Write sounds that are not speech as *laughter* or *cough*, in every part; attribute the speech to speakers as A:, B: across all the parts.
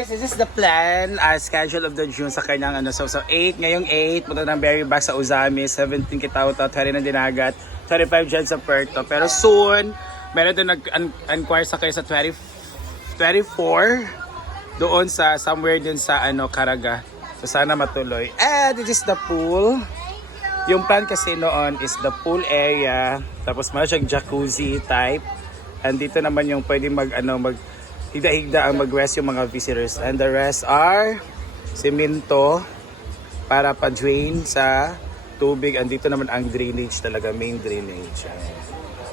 A: This is the plan, uh, schedule of the June sa kanyang ano. So, so 8, ngayong 8, punta ng Berry Back sa Uzami, 17 Kitauta, 20 ng Dinagat, 25 dyan sa Puerto. Pero soon, meron doon nag-inquire sa kayo sa 20, 24, doon sa somewhere din sa ano Caraga. So sana matuloy. And this is the pool. Yung plan kasi noon is the pool area, tapos meron siyang jacuzzi type. And dito naman yung pwede mag ano mag higda-higda ang mag-rest yung mga visitors. And the rest are simento para pa-drain sa tubig. Andito naman ang drainage talaga, main drainage.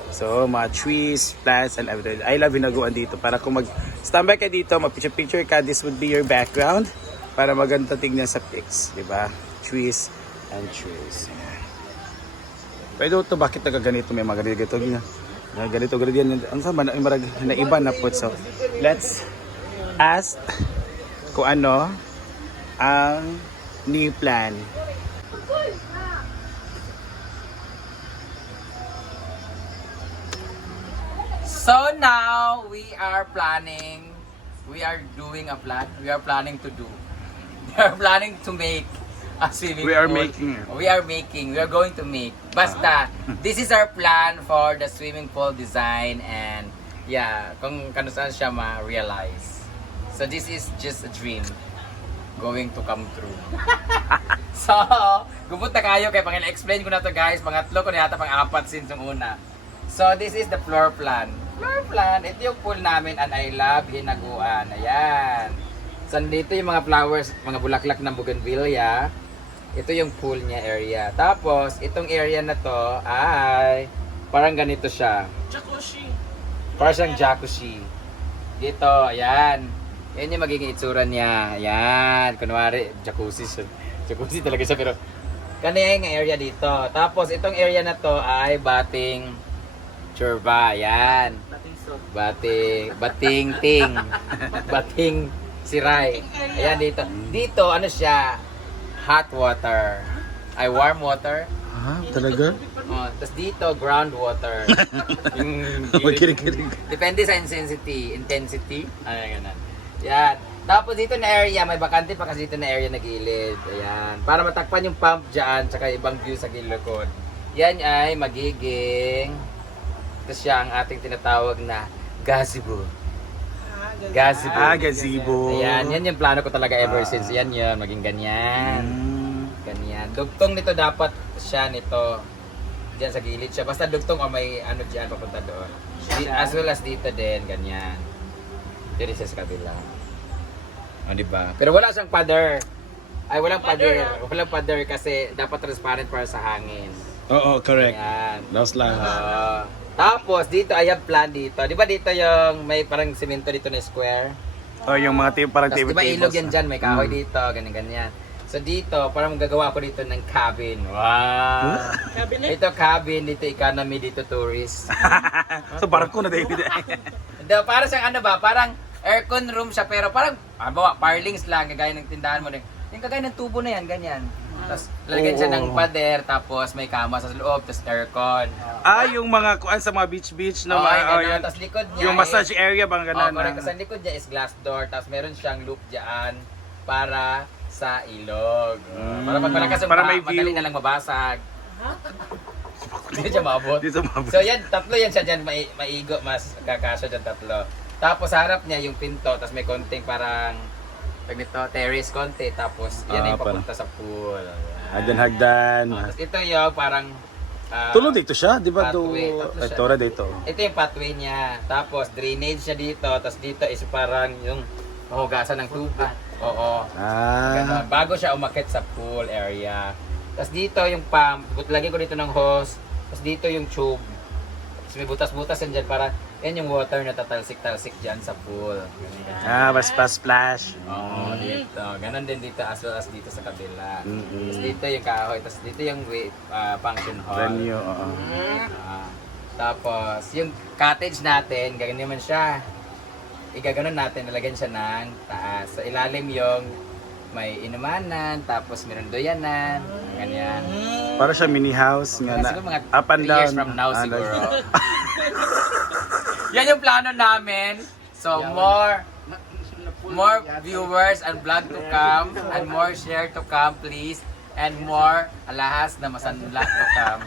A: So, mga trees, plants, and everything. I love hinaguan dito. Para kung mag-standby ka dito, mag-picture-picture ka, this would be your background para maganda tignan sa pics. di ba? Trees and trees. Pwede ito, bakit nagaganito may mga ganito? ganito na ganito, ganito yan. Ang sama na, marag, na iba na po. So, let's ask kung ano ang new plan.
B: So now we are planning, we are doing a plan. We are planning to do. *laughs* We are planning to make a swimming
A: We are
B: pool.
A: making it.
B: We are making. We are going to make. Basta, this is our plan for the swimming pool design and yeah, kung kano saan siya ma-realize. So this is just a dream going to come true. *laughs* so, gumunta kayo kay Panginoon. Explain ko na to guys. Pangatlo ko na yata pang apat since yung una. So, this is the floor plan. Floor plan, ito yung pool namin and I love hinaguan. Ayan. So, dito yung mga flowers, mga bulaklak ng bougainvillea. Ito yung pool niya area. Tapos, itong area na to ay parang ganito siya.
A: Jacuzzi.
B: Parang siyang jacuzzi. Dito, ayan. Yan yung magiging itsura niya. Ayan. Kunwari, jacuzzi siya. Jacuzzi talaga siya, pero kanina yung area dito. Tapos, itong area na to ay bating churba. Ayan. Bating, bating ting. *laughs* bating siray. Ayan dito. Dito, ano siya? Hot water. Ay, warm water.
A: Ah, talaga?
B: Oh, tapos dito, groundwater. *laughs* yung
A: Magkirig-kirig.
B: Depende sa intensity. Intensity. Ano yan. Yan. Tapos dito na area, may bakante pa kasi dito na area na gilid. Ayan. Para matakpan yung pump dyan, tsaka ibang view sa gilid. Yan ay magiging, ito siya ang ating tinatawag na gazebo. Gazebo.
A: Ah, gazebo.
B: Ayan, yan yung plano ko talaga ever
A: Ah.
B: since. Yan yun, maging ganyan.
A: Mm.
B: Ganyan. Dugtong nito dapat siya nito. Diyan sa gilid siya. Basta dugtong o may ano diyan papunta doon. As well as dito din, ganyan. Dito siya sa kabila. O, di ba? Pero wala siyang pader. Ay, walang pader. Walang pader kasi dapat transparent para sa hangin.
A: Oo, correct.
B: Ayan.
A: Lost lang.
B: Oo. Tapos, dito, I have plan dito. Di ba dito yung may parang simento dito na square?
A: Oh, yung mga tip, parang
B: Tapos
A: table
B: di ba
A: tables.
B: ilog yan dyan, may kahoy
A: Mm.
B: dito, ganyan ganyan. So dito, parang gagawa ko dito ng cabin. Wow! Ito cabin, dito economy, dito tourist. *laughs*
A: so, barko na David. *laughs*
B: Hindi, para sa ano ba, parang aircon room siya, pero parang, ah, bawa, parlings lang, gaya ng tindahan mo. Yung kagaya ng tubo na yan, ganyan. Tapos lalagyan siya ng pader, tapos may kama sa loob, tapos aircon.
A: ah, yung mga kuan sa mga beach-beach na mga, oh, yan.
B: Tapos likod niya
A: Yung
B: is-
A: massage area bang
B: Oh,
A: ganun?
B: correct.
A: ah?
B: Kasi ang likod niya is glass door, tapos meron siyang loop dyan para sa ilog.
A: Mm.
B: Para pag malakas yung
A: Para may
B: madali
A: view.
B: na lang mabasag. *laughs* Hindi siya maabot.
A: Dito mabot.
B: So yan, tatlo yan siya dyan, mai maigo, mas kakasya dyan tatlo. Tapos sa harap niya yung pinto, tapos may konting parang pag nito, terrace konti, tapos yan
A: Ah,
B: yung papunta sa pool. Ayan.
A: Hagdan-hagdan.
B: Oh, tapos ito yung parang ah,
A: Tulo dito siya, di ba? Do,
B: pathway, tatlo siya.
A: dito.
B: ito yung pathway niya. Tapos drainage siya dito. Tapos dito is parang yung mahugasan ng tubig. Oo.
A: Ah.
B: Bago siya umakit sa pool area. Tapos dito yung pump. But lagyan ko dito ng hose. Tapos dito yung tube. Tapos may butas-butas yan dyan para yan yung water na tatalsik-talsik dyan sa pool. Ganun.
A: Ah, mas pa splash.
B: Oo, dito. Ganon din dito as well as dito sa kabila.
A: Mm-mm.
B: Tapos dito yung kahoy. Tapos dito yung wait, ah, function hall.
A: Venue, oo.
B: Ah, tapos, yung cottage natin, gagawin naman siya. Igaganon natin, nalagyan siya ng taas. Sa ilalim yung may inumanan, tapos meron doyanan, ganyan.
A: Para siya mini house nga na
B: Siguro mga
A: up and
B: 3
A: down.
B: years from now
A: Ah,
B: siguro. *laughs* Yan yung plano namin. So, more more viewers and vlog to come and more share to come please and more alahas na masanla to come.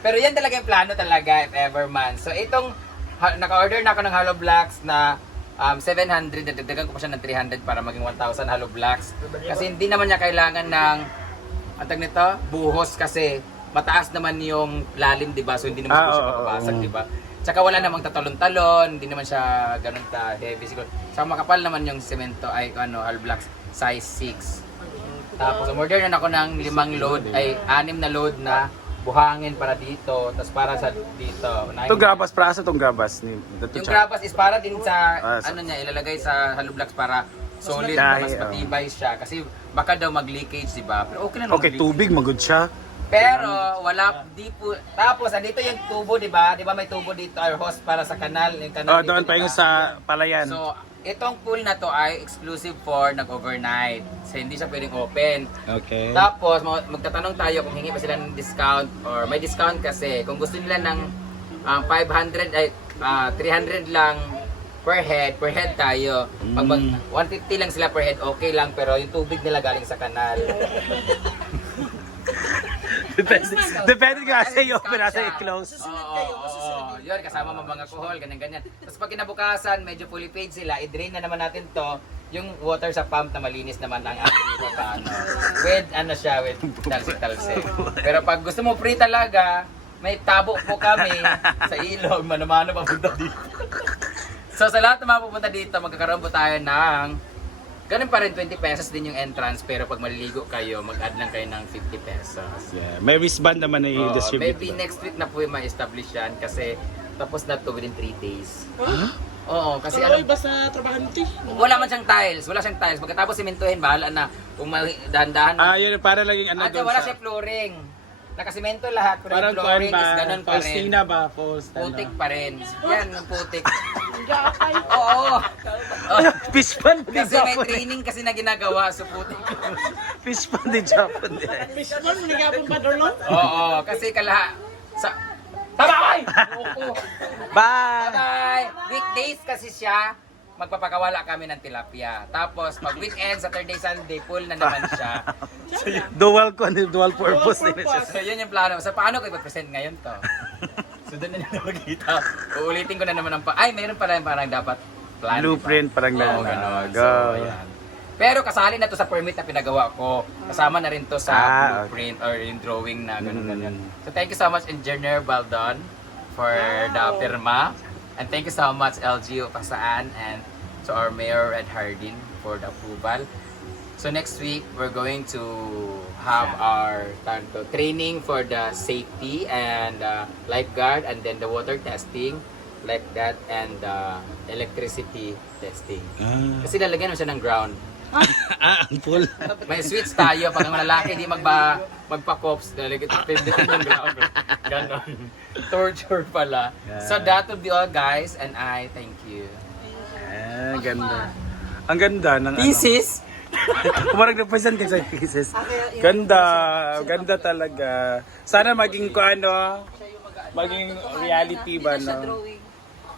B: Pero yan talaga yung plano talaga if ever man. So itong naka-order na ako ng hollow blocks na um, 700, dadagdagan ko pa siya ng 300 para maging 1,000 hollow blocks. Kasi hindi naman niya kailangan ng ang tag nito, buhos kasi mataas naman yung lalim, 'di ba? So hindi naman
A: Ah,
B: siya mababasag. 'di ba? Tsaka wala namang tatalon-talon, hindi naman siya ganun ka heavy siguro. Tsaka makapal naman yung semento ay ano, hollow blocks size 6. Tapos umorder na ako ng limang load, ay anim na load na buhangin para dito, tapos para sa dito. Nine-
A: Itong grabas, prasa itong grabas. Ni,
B: yung grabas is para din sa
A: Ah,
B: ano niya ilalagay sa hollow blocks para solid,
A: Dahil,
B: mas
A: oh.
B: matibay siya kasi baka daw mag-leakage, di ba? Pero okay na naman
A: Okay,
B: mag-leakage.
A: tubig, magod siya.
B: Pero wala di po. Tapos andito yung tubo, di ba? Di ba may tubo dito or hose para sa kanal, yung kanal.
A: Oh,
B: dito,
A: doon pa yung
B: ba?
A: sa palayan.
B: So, itong pool na to ay exclusive for nag-overnight. So, hindi siya pwedeng open.
A: okay.
B: Tapos, mag- magtatanong tayo kung hingi pa sila ng discount or may discount kasi kung gusto nila ng um, 500 ay ah, 300 lang per head, per head tayo. Pag mag, 150 lang sila per head, okay lang pero yung tubig nila galing sa kanal. *laughs*
A: depende, depende ka sa iyo, pero nasa i-close.
B: Oo, oo, oo. Yun, kasama mga alcohol, ganyan ganyan. Tapos pag kinabukasan, medyo fully paid sila, i-drain na naman natin to yung water sa pump na malinis naman ang ating *laughs* ito paano. With ano siya, with talsik-talsik. *laughs* Pero pag gusto mo free talaga, may tabo po kami *laughs* sa ilog, mano-mano papunta dito. So sa lahat ng mga pupunta dito, magkakaroon po tayo ng Ganun pa rin 20 pesos din yung entrance pero pag maliligo kayo, mag-add lang kayo ng 50 pesos.
A: Yeah. May wristband naman na i-distribute.
B: maybe next week na po yung ma-establish yan kasi tapos na to within 3 days.
C: Huh?
B: Oo, kasi
C: Tuloy
B: ano,
C: ba sa trabahante?
B: wala man siyang tiles, wala siyang tiles. Pagkatapos simentohin, bahala na. Kung dahan-dahan.
A: Ah, yun, para laging ano
B: At
A: doon
B: wala
A: sa...
B: siya flooring. Nakasimento lahat, pero
A: Parang
B: yung flooring
A: ba?
B: is ganun pa rin.
A: Faustina ba? Faust,
B: Putik
A: ano?
B: pa rin. Yan, yung putik. Oo. Oh, *laughs*
A: Fish pan di
B: kasi may training kasi na ginagawa, so putik.
A: Fish pan di Japon.
C: Fishball, nagapon pa doon?
B: Oo, kasi kalaha. Sa... Tabay! Oo.
A: Bye! *laughs*
B: Bye! Weekdays kasi siya, magpapakawala kami ng tilapia. Tapos, pag weekend, Saturday, Sunday, full na naman siya. *laughs*
A: Dual ko, dual purpose din siya.
B: So, yun yung plano. So, paano ko ipapresent ngayon to? *laughs* So, doon na nila makikita. Uulitin ko na naman ang pa... Ay, mayroon pala yung parang dapat plan.
A: Blueprint,
B: diba?
A: parang
B: Oo,
A: ganun.
B: So, ayan. Pero kasali na to sa permit na pinagawa ko. Kasama na rin to sa
A: Ah,
B: blueprint or yung drawing na gano'n
A: Mm.
B: So thank you so much Engineer Baldon for the firma. And thank you so much LGU Pasaan and to our Mayor Red Hardin for the approval. So next week we're going to have our tawag to, training for the safety and uh, lifeguard and then the water testing like that and the electricity testing. Kasi lalagyan mo siya ng ground.
A: Ah, ang pool.
B: May switch tayo pag ang lalaki di magba magpa-cops lalagyan pindutin yung ground. Ganon. Torture pala. So that will be all guys and I thank you.
A: Ah, ganda. Ang ganda ng
B: Thesis? *laughs*
A: ano. Kumarag na present ka sa pieces. Ganda, ganda talaga. Sana maging ko ano, maging reality ba no?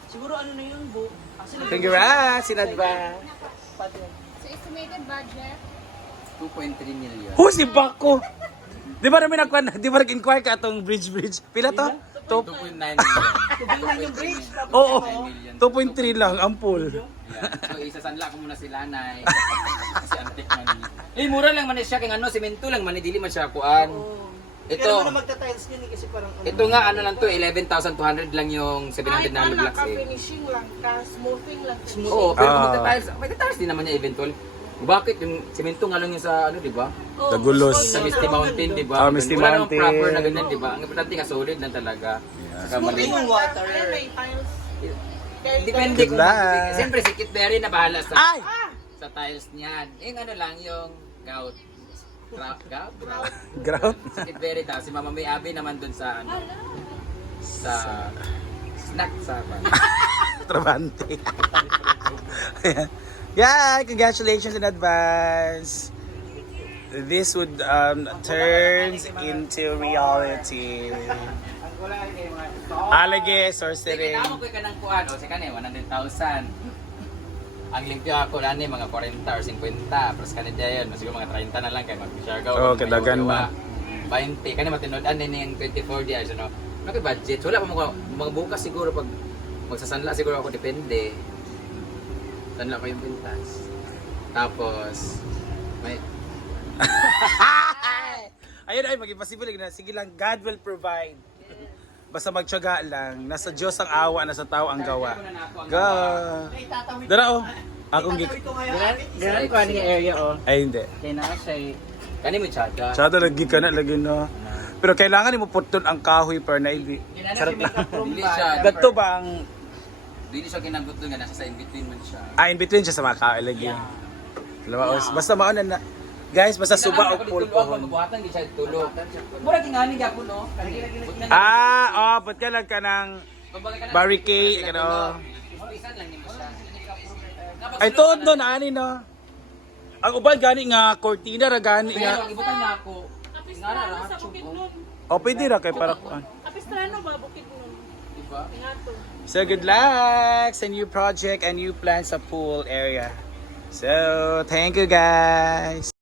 C: Siguro ano na yun, bu.
A: Congrats, sinadba.
D: So estimated budget?
B: 2.3 million.
A: Who si Bako? Di ba namin nakuha, di ba nag-inquire ka atong bridge bridge? Pila to? Top?
B: 2.9 million.
C: Tubilan yung bridge.
A: Oo, 2.3 lang, ang pool.
B: Yeah. So isasanla ko muna si Lanay. Kasi antik man. Eh mura lang man siya kay ano, semento lang man dili man siya kuan.
C: Ito.
B: Ito.
C: naman magta-tiles yun eh, kasi parang ano.
B: Ito nga ano lang to 11,200 lang yung 700 na hollow blocks eh.
C: finishing lang ka, smoothing lang.
B: Oo, pero
A: Ah.
B: magta-tiles, magta-tiles din naman niya eventual. Bakit yung semento nga lang yung sa ano, di ba?
A: Dagulos.
B: Sa Misty Mountain, di ba?
A: Ah, Misty
B: Wala namang
A: Mountain.
B: proper na ganyan, di ba? Ang importante nga solid lang talaga. Saka mali.
C: yung water. May tiles.
B: Depende
A: Good
B: kung
A: luck.
B: Siyempre, si Kit Berry na bahala sa
A: Ay!
B: sa tiles niyan. Yung ano lang, yung gout. Tra- gout? Gout.
A: Ground.
B: Si Kit Berry daw. Si Mama May Abi naman dun sa ano. Sa snack sa *laughs*
A: Trabante. *laughs* Yeah, congratulations in advance. This would um, turns into reality. Alage,
B: Sige,
A: sorcery.
B: tama ko ka ng kuan. O, sige ka 100,000. ang limpyo ako na ni mga 40 or 50 plus kanina yan siguro mga 30 na lang kay mag-shargaw
A: Oo, kadagan na.
B: 20 kani matinodan din yung 24 days ano no kay budget wala pa mga mga bukas siguro pag magsasanla siguro ako depende sanla ko yung pintas tapos may *laughs*
A: Ayun ay, maging possible na. Sige lang, God will provide. Basta magtyaga lang. Nasa Diyos ang awa, nasa tao ang gawa. God. Dara oh. Akong gig...
E: Ganun ko ang area oh.
A: Ay, hindi.
E: Kaya na siya
B: kani mo chaga
A: Sada lagi ka na, lagi na. Pero kailangan mo putol ang kahoy para na ibi. Sarap lang. Ganto ba ang...
B: dili siya ginagot nga nasa sa in between man siya
A: Ah, in between siya sa mga kahoy lagi. Lawaos. Basta mauna na. Guys, basta suba o pulpohon.
B: Magbuhatan di siya tulo. Mura tingani gyapon no.
A: Ah, oh, put ka lang ka ng barricade, ano.
B: Nimo siya.
A: Ay, tuod no, ani no. Ang uban gani nga, cortina ra gani
B: Pero
A: nga.
B: ibutan na ako.
C: Apistrano sa bukid nun.
A: O, pwede ra kay para kuan.
C: Apistrano ba bukid nun?
B: Diba?
C: Ingato.
A: So, good luck sa new project and new plans sa pool area. So, thank you guys.